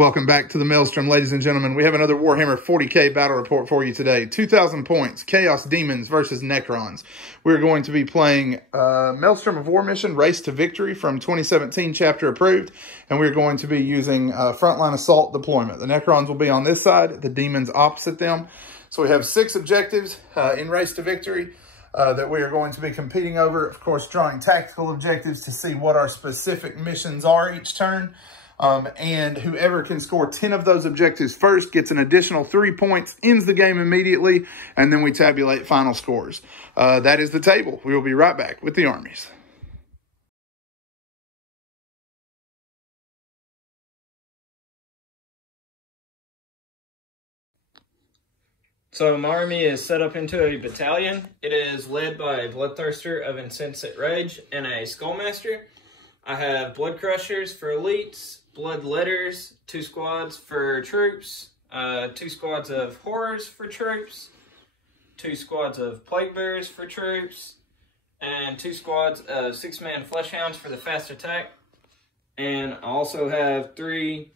Welcome back to the Maelstrom, ladies and gentlemen. We have another Warhammer 40k battle report for you today. 2,000 points, Chaos Demons versus Necrons. We're going to be playing Maelstrom of War mission, Race to Victory from 2017 chapter approved. And we're going to be using frontline assault deployment. The Necrons will be on this side, the Demons opposite them. So we have 6 objectives in Race to Victory that we are going to be competing over. Of course, drawing tactical objectives to see what our specific missions are each turn. And whoever can score 10 of those objectives first gets an additional 3 points, ends the game immediately, and then we tabulate final scores. That is the table. We will be right back with the armies. So my army is set up into a battalion. It is led by a Bloodthirster of Insensate Rage and a Skullmaster. I have Blood Crushers for elites, Blood Letters, 2 squads for troops, 2 squads of Horrors for troops, 2 squads of Plague Bearers for troops, and 2 squads of 6-man Flesh Hounds for the fast attack. And I also have 3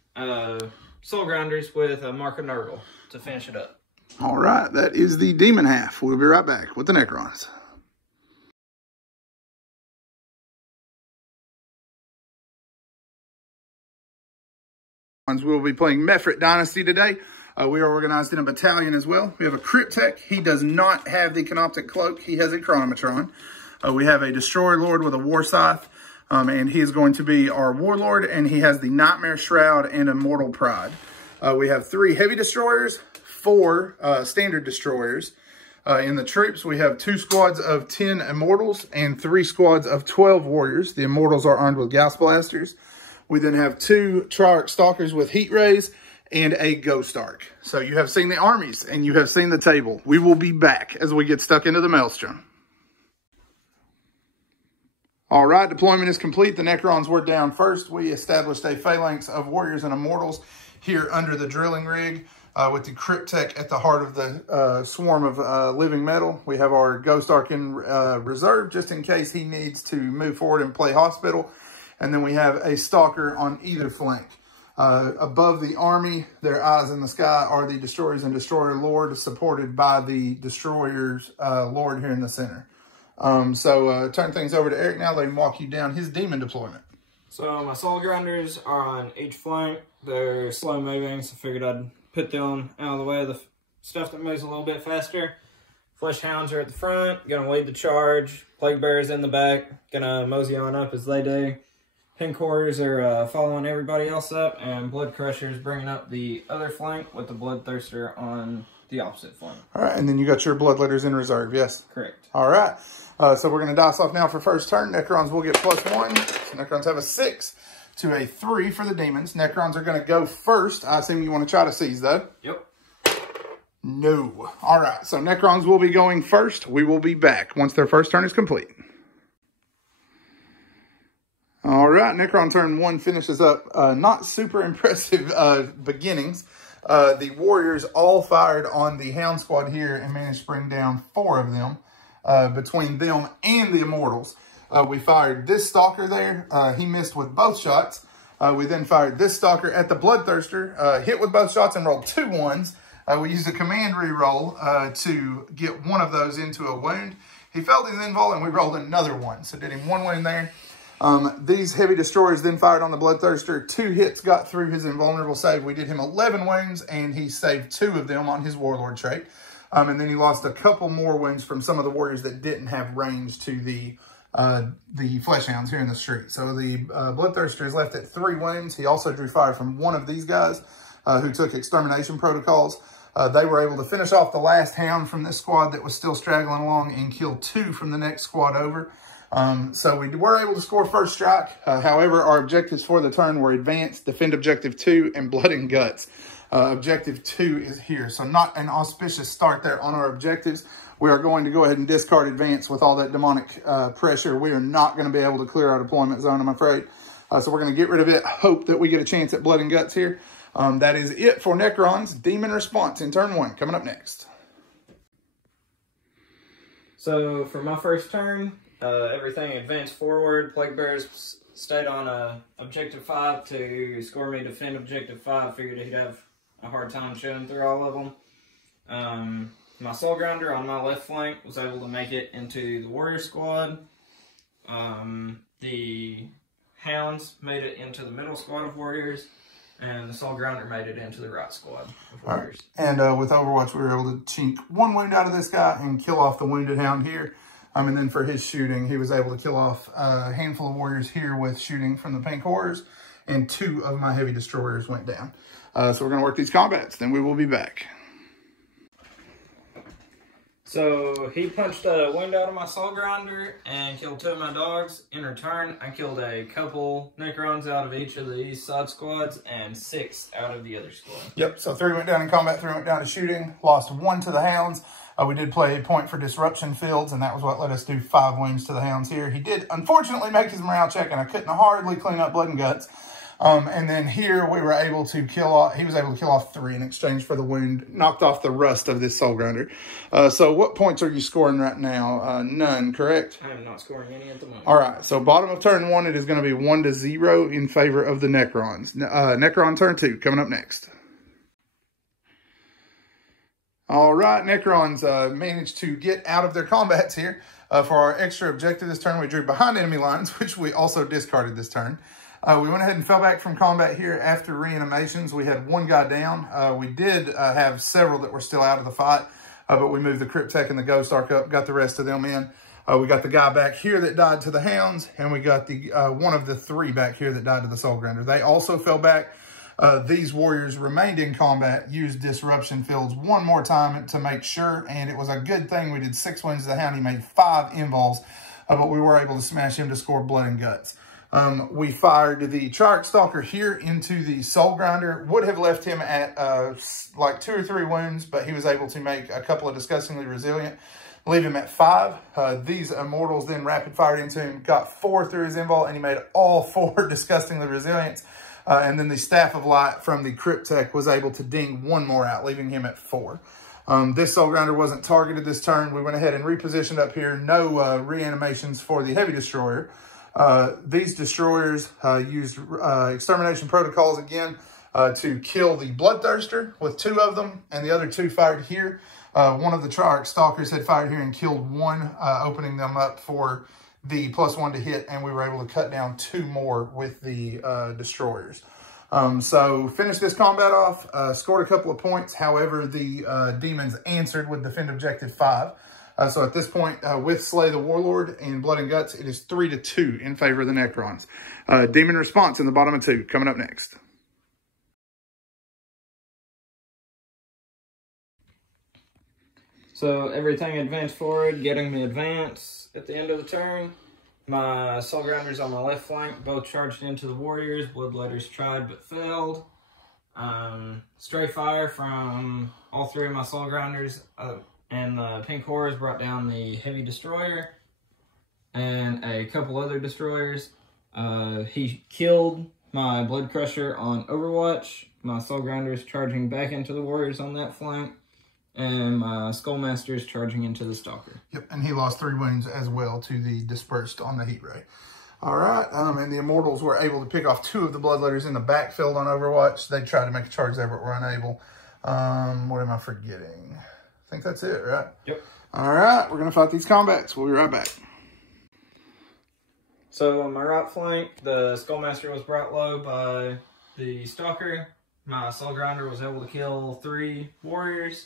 Soul Grinders with a Mark of Nurgle to finish it up. All right, that is the demon half. We'll be right back with the Necrons. We will be playing Dagon Dynasty today. We are organized in a battalion as well. We have a Cryptek. He does not have the Canoptic Cloak. He has a Chronometron. We have a Destroyer Lord with a War Scythe, and he is going to be our Warlord, and he has the Nightmare Shroud and Immortal Pride. We have 3 Heavy Destroyers, 4 Standard Destroyers. In the troops, we have 2 squads of 10 Immortals and 3 squads of 12 Warriors. The Immortals are armed with Gauss Blasters. We then have 2 Triarch Stalkers with Heat Rays and a Ghost Arc. So you have seen the armies and you have seen the table. We will be back as we get stuck into the Maelstrom. All right, deployment is complete. The Necrons were down first. We established a phalanx of Warriors and Immortals here under the drilling rig with the Cryptek at the heart of the swarm of living metal. We have our Ghost Arc in reserve just in case he needs to move forward and play hospital. And then we have a Stalker on either flank. Above the army, their eyes in the sky, are the Destroyers and Destroyer Lord, supported by the Destroyers Lord here in the center. Turn things over to Eric now. Let him walk you down his demon deployment. So my Soul Grinders are on each flank. They're slow moving, so I figured I'd put them out of the way of the stuff that moves a little bit faster. Flesh Hounds are at the front, gonna lead the charge. Plague Bearers in the back, gonna mosey on up as they do. Pincores are following everybody else up, and Blood Crushers bringing up the other flank with the Bloodthirster on the opposite flank. All right, and then you got your Bloodletters in reserve, yes? Correct. All right, so we're going to dice off now for first turn. Necrons will get +1. So Necrons have a 6 to a 3 for the Demons. Necrons are going to go first. I assume you want to try to seize, though? Yep. No. All right, so Necrons will be going first. We will be back once their first turn is complete. All right, Necron turn 1 finishes up not super impressive beginnings. The Warriors all fired on the Hound Squad here and managed to bring down 4 of them between them and the Immortals. We fired this Stalker there. He missed with both shots. We then fired this Stalker at the Bloodthirster, hit with both shots and rolled 2 ones. We used a command reroll to get one of those into a wound. He failed his invul and we rolled another one. So did him 1 wound there. These Heavy Destroyers then fired on the Bloodthirster. 2 hits got through his invulnerable save. We did him 11 wounds, and he saved 2 of them on his Warlord trait. And then he lost a couple more wounds from some of the Warriors that didn't have range to the Flesh Hounds here in the street. So the Bloodthirster is left at 3 wounds. He also drew fire from one of these guys who took extermination protocols. They were able to finish off the last Hound from this squad that was still straggling along and kill 2 from the next squad over. So we were able to score first strike. However, our objectives for the turn were Advance, Defend Objective 2, and Blood and Guts. Objective 2 is here. So not an auspicious start there on our objectives. We are going to go ahead and discard Advance with all that demonic pressure. We are not going to be able to clear our deployment zone, I'm afraid. So we're going to get rid of it. Hope that we get a chance at Blood and Guts here. That is it for Necrons. Demon Response in turn 1 coming up next. So for my first turn, everything advanced forward. Plague Bearers stayed on objective 5 to score me defend objective 5. Figured he'd have a hard time showing through all of them. My Soul Grinder on my left flank was able to make it into the Warrior squad. The Hounds made it into the middle squad of Warriors. And the Soul Grinder made it into the right squad of Warriors. Right. And with Overwatch, we were able to chink 1 wound out of this guy and kill off the wounded Hound here. And then for his shooting, he was able to kill off a handful of Warriors here with shooting from the Pink Horrors. And 2 of my Heavy Destroyers went down. So we're going to work these combats. Then we will be back. So he punched a wound out of my Soul Grinder and killed 2 of my dogs. In return, I killed a couple Necrons out of each of these side squads and 6 out of the other squad. Yep, so 3 went down in combat, 3 went down to shooting. Lost 1 to the Hounds. We did play a point for disruption fields, and that was what let us do 5 wounds to the Hounds here. He did, unfortunately, make his morale check, and I couldn't hardly clean up blood and guts. And then here we were able to kill off, he was able to kill off 3 in exchange for the wound, knocked off the rust of this Soul Grinder. So what points are you scoring right now? None, correct? I am not scoring any at the moment. All right, so bottom of turn 1, it is going to be 1-0 in favor of the Necrons. Necron turn 2, coming up next. All right, Necrons managed to get out of their combats here. For our extra objective this turn, we drew behind enemy lines, which we also discarded this turn. We went ahead and fell back from combat here after reanimations. We had 1 guy down. We did have several that were still out of the fight, but we moved the Cryptek and the Ghost Ark up, got the rest of them in. We got the guy back here that died to the Hounds, and we got the one of the 3 back here that died to the Soul Grinder. They also fell back. These Warriors remained in combat, used disruption fields 1 more time to make sure, and it was a good thing we did 6 wounds to the Hound. He made 5 invols, but we were able to smash him to score blood and guts. We fired the Triarch Stalker here into the Soul Grinder. Would have left him at like 2 or 3 wounds, but he was able to make a couple of disgustingly resilient, leave him at 5. These Immortals then rapid fired into him, got 4 through his invul, and he made all 4 disgustingly resilient. And then the Staff of Light from the Cryptek was able to ding 1 more out, leaving him at 4. This Soul Grinder wasn't targeted this turn. We went ahead and repositioned up here. No reanimations for the Heavy Destroyer. These destroyers used extermination protocols again to kill the Bloodthirster with 2 of them, and the other 2 fired here. One of the Triarch Stalkers had fired here and killed 1, opening them up for the +1 to hit, and we were able to cut down 2 more with the destroyers. So finished this combat off, scored a couple of points. However, the demons answered with defend objective 5. So at this point, with Slay the Warlord and Blood and Guts, it is 3-2 in favor of the Necrons. Demon response in the bottom of 2, coming up next. So everything advanced forward, getting the advance at the end of the turn. My Soul Grinders on my left flank both charged into the Warriors. Bloodletters tried but failed. Stray fire from all 3 of my Soul Grinders. And the Pink Horrors brought down the Heavy Destroyer and a couple other destroyers. He killed my Blood Crusher on Overwatch. My Soul Grinders charging back into the Warriors on that flank. And my Skullmaster's charging into the Stalker. Yep, and he lost 3 wounds as well to the Dispersed on the Heat Ray. All right, and the Immortals were able to pick off 2 of the Bloodletters in the backfield on Overwatch. They tried to make a charge there, but were unable. What am I forgetting? I think that's it, right? Yep. All right, we're going to fight these combats. We'll be right back. So on my right flank, the Skullmaster was brought low by the Stalker. My Soul Grinder was able to kill 3 Warriors.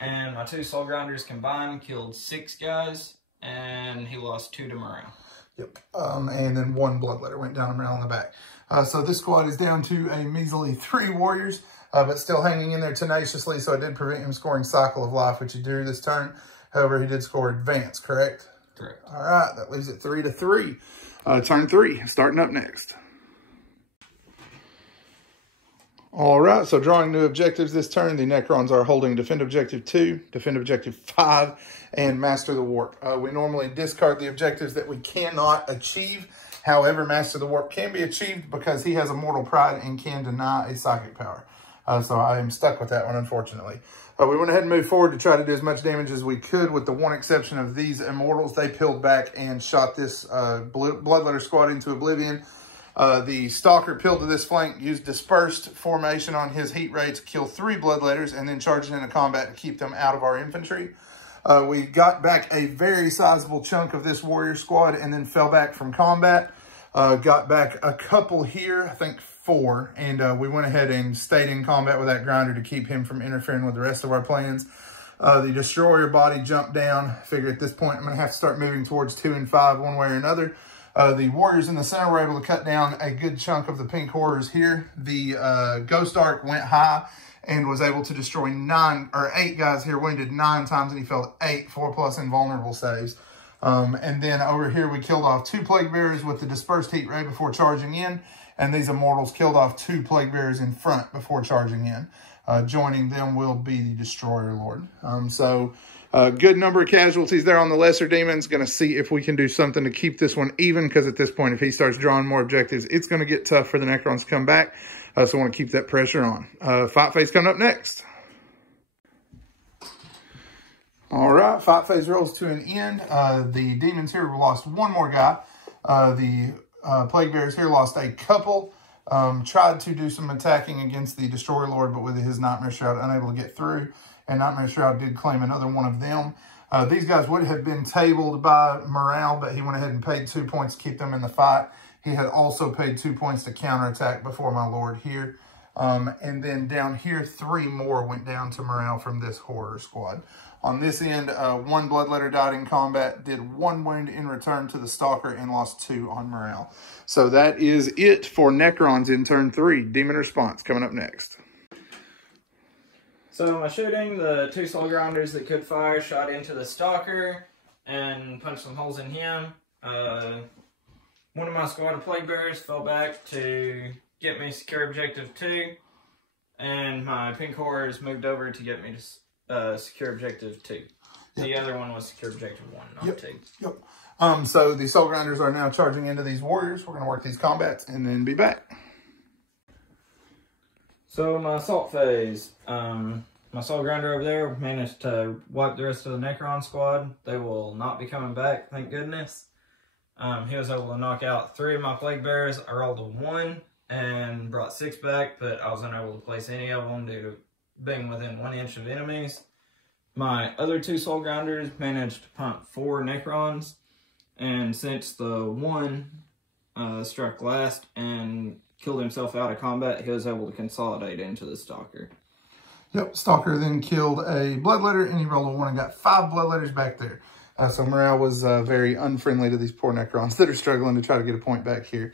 And my 2 Soul Grinders combined killed 6 guys. And he lost 2 to morale. Yep. And then 1 Bloodletter went down around the back. So this squad is down to a measly 3 Warriors. But still hanging in there tenaciously, so it did prevent him scoring Cycle of Life, which he drew this turn. However, he did score Advance, correct? Correct. All right, that leaves it 3-3. Turn 3, starting up next. All right, so drawing new objectives this turn, the Necrons are holding Defend Objective 2, Defend Objective 5, and Master the Warp. We normally discard the objectives that we cannot achieve. However, Master the Warp can be achieved because he has a Mortal Pride and can deny a Psychic Power. So I am stuck with that one, unfortunately. We went ahead and moved forward to try to do as much damage as we could, with the one exception of these Immortals. They peeled back and shot this Bloodletter squad into oblivion. The Stalker peeled to this flank, used dispersed formation on his heat ray to kill 3 Bloodletters, and then charged into combat to keep them out of our infantry. We got back a very sizable chunk of this warrior squad and then fell back from combat. Got back a couple here, I think 4, and we went ahead and stayed in combat with that grinder to keep him from interfering with the rest of our plans. The destroyer body jumped down. Figure at this point I'm going to have to start moving towards 2 and 5 one way or another. The warriors in the center were able to cut down a good chunk of the pink horrors here. The Ghost Ark went high and was able to destroy 8 guys here, wounded 9 times, and he failed 8 4+ invulnerable saves. And then over here we killed off 2 Plague Bearers with the dispersed heat ray before charging in, and these Immortals killed off 2 Plague Bearers in front before charging in. Joining them will be the Destroyer Lord. Good number of casualties there on the lesser demons. Going to see if we can do something to keep this one even, because at this point, if he starts drawing more objectives, it's going to get tough for the Necrons to come back. So I want to keep that pressure on. Fight phase coming up next. All right, fight phase rolls to an end. The demons here lost 1 more guy. The Plague Bearers here lost a couple. Tried to do some attacking against the Destroyer Lord, but with his Nightmare Shroud, unable to get through. And Nightmare Shroud did claim another one of them. These guys would have been tabled by morale, but he went ahead and paid 2 points to keep them in the fight. He had also paid 2 points to counterattack before my lord here. And then down here, 3 more went down to morale from this horror squad. On this end, 1 Bloodletter died in combat, did 1 wound in return to the Stalker, and lost 2 on morale. So that is it for Necrons in turn 3. Demon response coming up next. So my shooting, the 2 soul grinders that could fire shot into the Stalker and punched some holes in him. One of my squad of Plague Bearers fell back to get me secure objective 2, and my pink horrors moved over to get me to secure objective 2. Yep. The other one was secure objective 1, not 2. Yep. So the soul grinders are now charging into these warriors. We're going to work these combats and then be back. So my assault phase, my soul grinder over there managed to wipe the rest of the Necron squad. They will not be coming back, thank goodness. He was able to knock out 3 of my Plague Bearers. I rolled a 1 and brought 6 back, but I was unable to place any of them due to being within 1 inch of enemies. My other 2 soul grinders managed to pump 4 Necrons, and since the 1 struck last and killed himself out of combat, he was able to consolidate into the Stalker. Yep, Stalker then killed a Bloodletter, and he rolled a 1 and got 5 Bloodletters back there. So morale was very unfriendly to these poor Necrons that are struggling to try to get a point back here.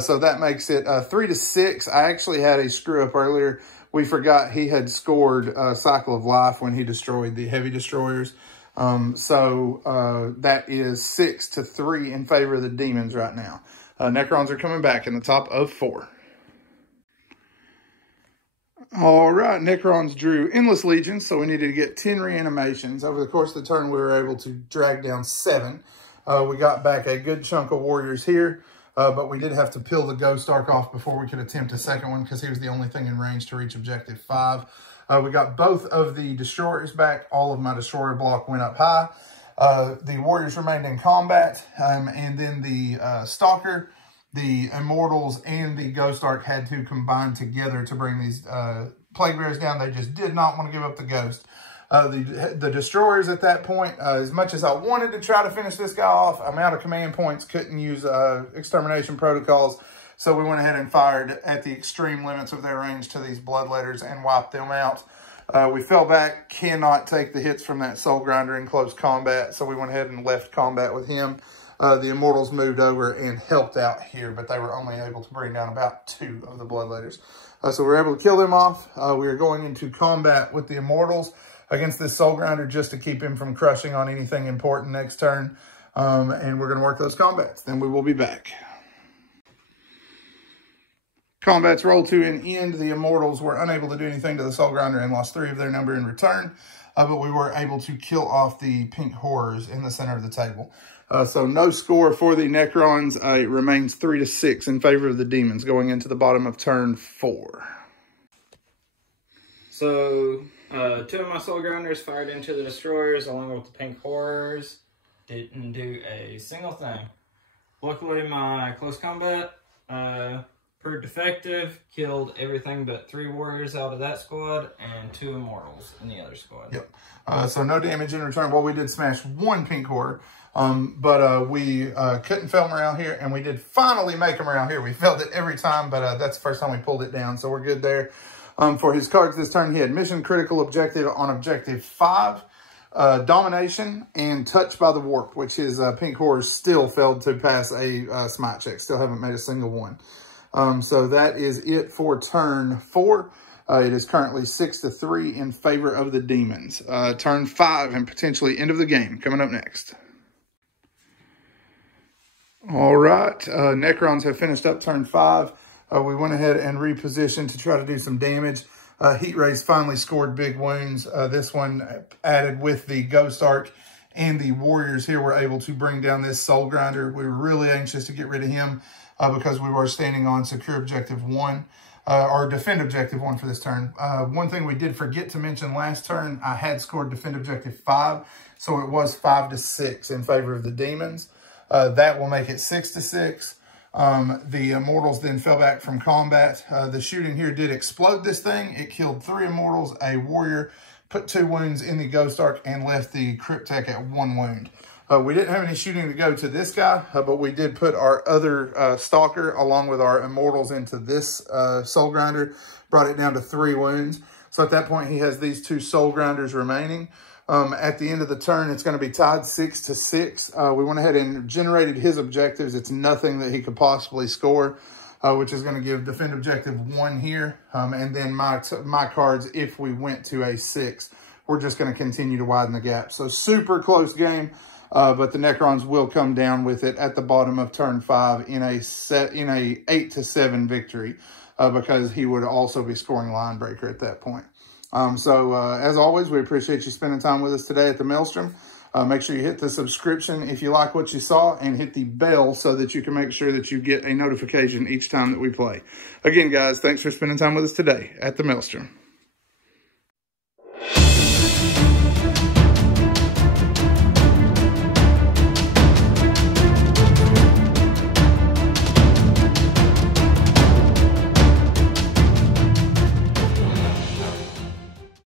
So that makes it 3-6. I actually had a screw up earlier. We forgot he had scored Cycle of Life when he destroyed the heavy destroyers. That is 6-3 in favor of the demons right now. Necrons are coming back in the top of 4. All right, Necrons drew Endless Legions, so we needed to get 10 reanimations. Over the course of the turn, we were able to drag down 7. We got back a good chunk of warriors here, but we did have to peel the Ghost Ark off before we could attempt a second one because he was the only thing in range to reach objective 5. We got both of the destroyers back. All of my destroyer block went up high. The warriors remained in combat, and then the Stalker, the Immortals, and the Ghost Ark had to combine together to bring these Plague Bearers down. They just did not want to give up the Ghost. The Destroyers at that point, as much as I wanted to try to finish this guy off, I'm out of command points, couldn't use extermination protocols, so we went ahead and fired at the extreme limits of their range to these Bloodletters and wiped them out. We fell back, cannot take the hits from that Soul Grinder in close combat, so we went ahead and left combat with him. The Immortals moved over and helped out here, but they were only able to bring down about 2 of the Bloodletters. So we were able to kill them off. We are going into combat with the Immortals against this Soul Grinder just to keep him from crushing on anything important next turn. And we're going to work those combats. Then we will be back. Combats roll to an end. The Immortals were unable to do anything to the Soul Grinder and lost 3 of their number in return. But we were able to kill off the pink horrors in the center of the table. So no score for the Necrons. It remains 3-6 in favor of the demons going into the bottom of turn 4. So, 2 of my soul grinders fired into the destroyers along with the pink horrors. Didn't do a single thing. Luckily, my close combat proved effective. Killed everything but 3 warriors out of that squad and 2 immortals in the other squad. Yep. So no damage in return. Well, we did smash 1 pink horror, but we couldn't fail them around here, and we did finally make them around here. We failed it every time, but that's the first time we pulled it down, so we're good there. For his cards this turn, he had mission critical objective on objective 5, domination, and touch by the warp, which his pink horrors still failed to pass a smite check. Still haven't made a single one. So that is it for turn 4. It is currently 6-3 in favor of the demons. Turn 5 and potentially end of the game coming up next. All right, Necrons have finished up turn 5. We went ahead and repositioned to try to do some damage. Heat Rays finally scored big wounds. This one added with the Ghost Arc and the Warriors here were able to bring down this Soul Grinder. We were really anxious to get rid of him because we were standing on secure objective 1. Or defend objective 1 for this turn. One thing we did forget to mention last turn, I had scored defend objective 5, so it was 5-6 in favor of the demons. That will make it 6-6. The immortals then fell back from combat. The shooting here did explode this thing. It killed 3 immortals, a warrior, put 2 wounds in the Ghost Arc, and left the Cryptek at 1 wound. We didn't have any shooting to go to this guy, but we did put our other Stalker along with our Immortals into this Soul Grinder, brought it down to 3 wounds. So at that point, he has these 2 Soul Grinders remaining. At the end of the turn, it's going to be tied 6-6. We went ahead and generated his objectives. It's nothing that he could possibly score, which is going to give defend objective 1 here. And then my cards, if we went to a 6, we're just going to continue to widen the gap. So super close game. But the Necrons will come down with it at the bottom of turn 5 in a 8-7 victory, because he would also be scoring line breaker at that point. As always, we appreciate you spending time with us today at the Maelstrom. Make sure you hit the subscription if you like what you saw, and hit the bell so that you can make sure that you get a notification each time that we play. Again, guys, thanks for spending time with us today at the Maelstrom.